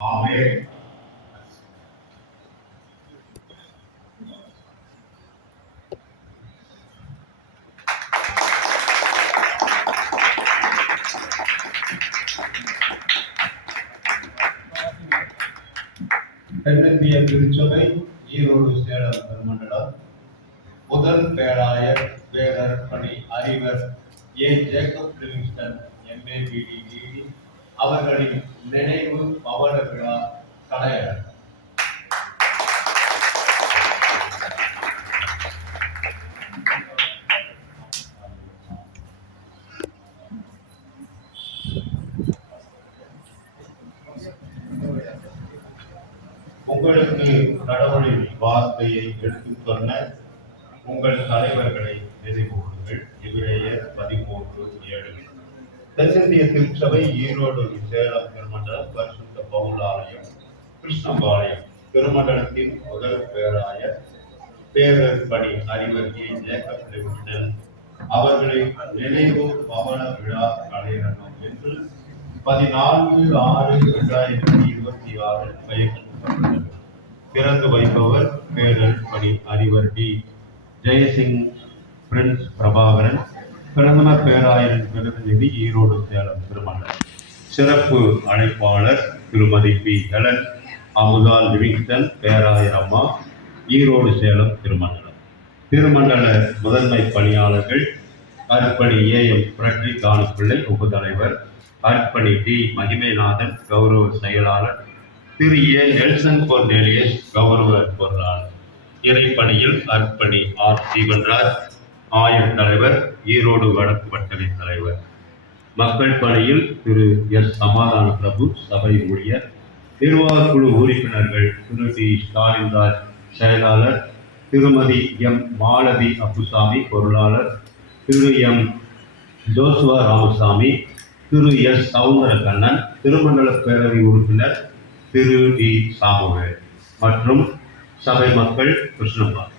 ஆமென். தென்னிந்திய திருச்சபை ஈரோடு சேலம் பெருமண்டலம் முதல் பேராயர் பேரர் பணி அறிவர் ஏ. ஜேக்கப் லிவிங்ஸ்டன் MABD அவர்களின் நினைவு பவள விழா கலையரங்கம். உங்களுக்கு கடவுளின் வார்த்தையை எடுத்துச் சொன்ன உங்கள் தலைவர்களை நினைவு கூறுங்கள். எபிரேயர் 13:7. தென்னிந்திய திருச்சபை ஈரோடு சேலம் பெருமண்டலம் பரிசுத்த பவுலாலயம் கிருஷ்ணம்பாளையம் பெருமண்டலத்தின் முதல் பேராயர் பேரர் பணி அறிவர் ஏ. ஜேக்கப் லிவிங்ஸ்டன் அவர்களின் நினைவு பவள விழா கலையரங்கம் என்று 14/6/2026 பெயரிடப்பட்டுள்ளது. திறந்து வைப்பவர் பேரர் பணி அறிவர் டி. ஜெயசிங் பிரின்ஸ் பிரபாகரன் பிரதம பேராயரின் பிரதிநிதி ஈரோடு சேலம் திருமண்டலம். சிறப்பு அழைப்பாளர் திருமதி பி. ஹெலன் அமுதா லிவிங்ஸ்டன் பேராயர் அம்மா ஈரோடு சேலம் திருமண்டலம். திருமண்டல முதன்மை பணியாளர்கள் அர்ப்பணி AM பிரட்ரிக் தானுப்பிள்ளை உபதலைவர், அர்ப்பணி டி. மகிமைநாதன் கௌரவ செயலாளர், திரு ஏ. நெல்சன் கொர்னேலியஸ் கௌரவ பொருளாளர். இறைப்பணியில் அர்ப்பணி ஆர். ஜீவன்ராஜ் ஆயர் தலைவர் ஈரோடு வடக்கு வட்டளை தலைவர். மக்கள் பணியில் திரு எஸ். சமாதான பிரபு சபை ஊழியர். நிர்வாகக்குழு உறுப்பினர்கள் திரு டி. ஸ்டாலின்ராஜ் செயலாளர், திருமதி எம். மாலதி அப்புசாமி பொருளாளர், திரு எம். ஜோசுவா ராமசாமி, திரு எஸ். சவுந்தரகண்ணன் திருமண்டல பேரவை உறுப்பினர் திரு டி. சாமுவேல் மற்றும் சபை மக்கள் கிருஷ்ணம்பாள்.